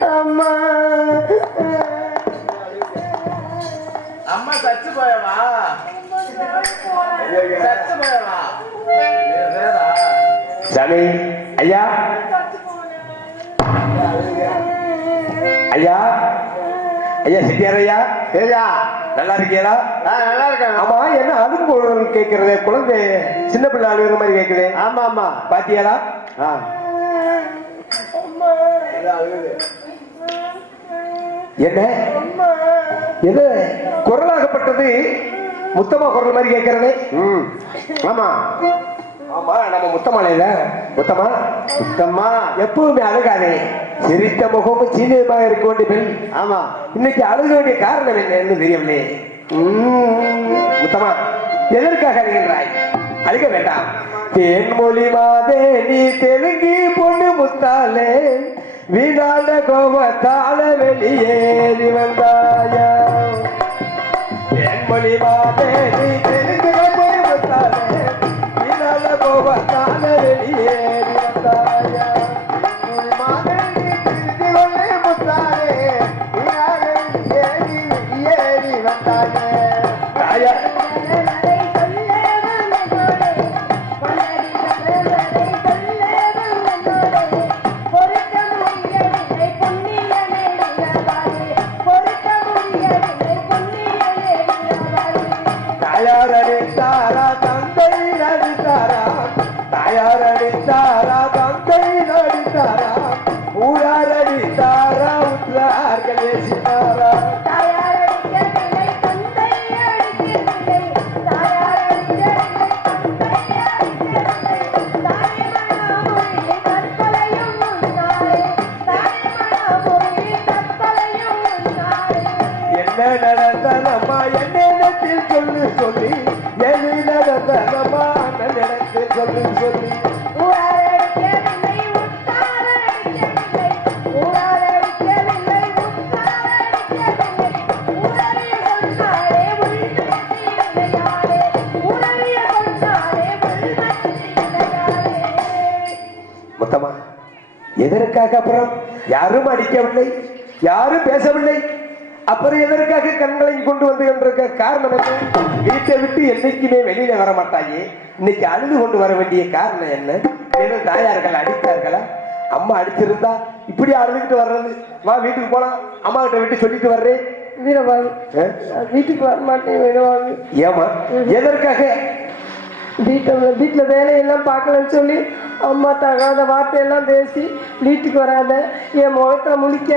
அம்மா அம்மா சச்சு போயவா சச்சு போயவா சாமி ஐயா ஐயா ஐயா செட்டியார் ஐயா சரியா நல்லா இருக்கீங்களா? நல்லா இருக்கேன். ஆமா என்ன அழுப்பு கேட்கறது குழந்தை சின்ன பிள்ளை அழுகிற மாதிரி கேட்குது. ஆமா ஆமா பாத்தியாளா? என்ன எது குரலாகப்பட்டது முத்தமா குரல் மாதிரி கேட்கறது? ஆமா ஆமா நம்ம முத்தமாலையில முத்தமா சுத்தமா எப்பவுமே அழுகாதே, சிரித்த முகமும் சீனியமாக இருக்க வேண்டிய பெண். ஆமா இன்னைக்கு அழுக வேண்டிய காரணம் என்னன்னு தெரியவில்லை. முத்தமா எதற்காக அழுகின்றாய்? அழுக வேண்டாம். தேன்மொழி மாதே நீ தெலுங்கி பொண்ணு முத்தாலே வீணாத கோபத்தால வெளியேறி வந்தாயா. தேன்மொழி மாதே நீ தெலுங்கு பொண்ணு முத்தாலே வீணாத கோபத்தால வெளியேறி வந்தாயா. தாயார் அடித்தாரா தந்தை நடித்தாரா, தாயார் அடித்தாரா தந்தை நடித்தாரா, ஊரார் அடித்தாரா உற்றார்கள் ஏசினாரா. என்ன நடந்தனம்மா என்னிடத்தில் சொல்லு சொல்லி, எது நடந்தனம்மா அண்ணனிடத்தில் சொல்லு சொல்லி. மொத்தமா எதற்காக அப்புறம் யாரும் அடிக்கவில்லை, யாரும் பேசவில்லை, அப்புறம் எதற்காக கண்களை கொண்டு வந்து கொண்டிருக்க காரணம் என்ன? வீட்டை விட்டு என்னைக்குமே வெளியில வர மாட்டாயே, இன்னைக்கு அழுது கொண்டு வர வேண்டிய காரணம் என்ன? ஏதோ தாயார்கள் அடித்தார்களா? அம்மா அடிச்சிருந்தா இப்படி அழுதுகிட்டு வர்றது? வா வீட்டுக்கு போலாம், அம்மா கிட்ட விட்டு சொல்லிட்டு வர்றேன். வீரபாகு வீட்டுக்கு வர மாட்டேன். வீரபாகு ஏமா எதற்காக? வீட்டுல வேலையெல்லாம் பார்க்கலன்னு சொல்லி அம்மா தகாத வார்த்தையெல்லாம் பேசி வீட்டுக்கு வராத, என் முகத்தை முழிக்க